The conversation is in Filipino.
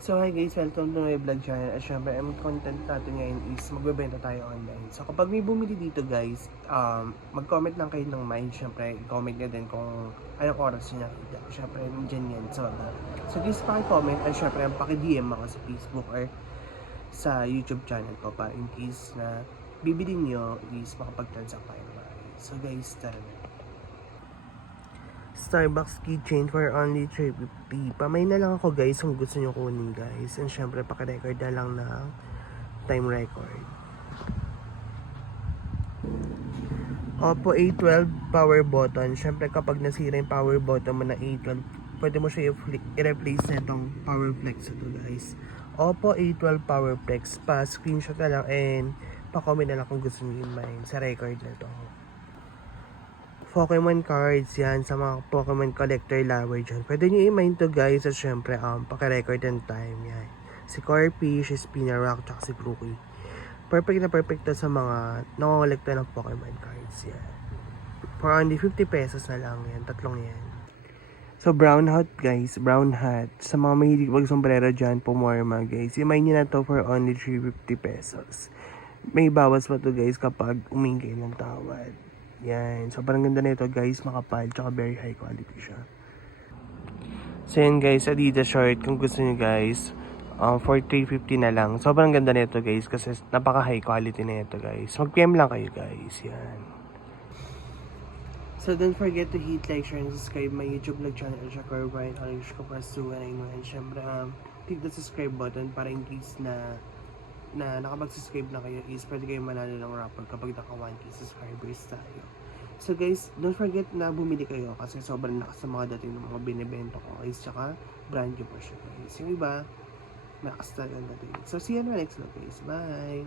So hi guys, welcome to my vlog channel. At syempre, ang content natin ngayon is magbebenta tayo online. So kapag may bumili dito guys, mag-comment lang kayo ng mind. Syempre, comment nyo din kung anong oras nyo nakita. Syempre, nandiyan yan. So guys, paki-comment at syempre, paki-DM ako sa Facebook or sa YouTube channel ko para in case na bibili nyo is makapag-transact tayo ng maayos. So guys, tara na. Starbucks keychain for only 350. Pamay na lang ako guys kung gusto nyo kunin guys. And syempre paki-record na lang ng time record. Oppo A12 power button. Syempre kapag nasira yung power button mo na A12, pwede mo siya i-replace na itong power flex ito guys. Oppo A12 power flex. Pa-screenshot na lang and pa-comment na lang kung gusto nyo i-mine sa record na ito. Pokemon cards yan sa mga Pokemon collector lover dyan. Pwede nyo i-mine to guys at syempre paki-record and time yan. Si Corpy, si Spinarak, tsaka si Grookey. Perfect na perfect to sa mga nakakolekta ng Pokemon cards yan. For only 50 pesos na lang yan, tatlong yan. So brown hat guys, brown hat. Sa mga mahilig mag-sombrero dyan, pumorma guys. I-mine nyo na to for only 350 pesos. May bawas pa to guys kapag umingay ng tawad. Yan. Sobrang ganda na ito guys. Makapal. Tsaka very high quality siya. So yan guys. Adidas short. Kung gusto nyo guys. For 350 na lang. Sobrang ganda na ito guys. Kasi napaka high quality na ito guys. Mag-PM lang kayo guys. Yan. So don't forget to hit like, share, and subscribe my YouTube vlog channel. At saka Brian Olish ko para sa 291. And syempre click the subscribe button para in case na nakapag-subscribe na kayo is pwede kayo manalo ng raffle kapag naka 1k subscribers tayo. So guys, don't forget na bumili kayo kasi sobrang lakas sa mga dating ng mga binibenta ko guys, tsaka brand new pa siya guys. Yung iba, malakas talaga dating. So see you on the next vlog guys. Bye!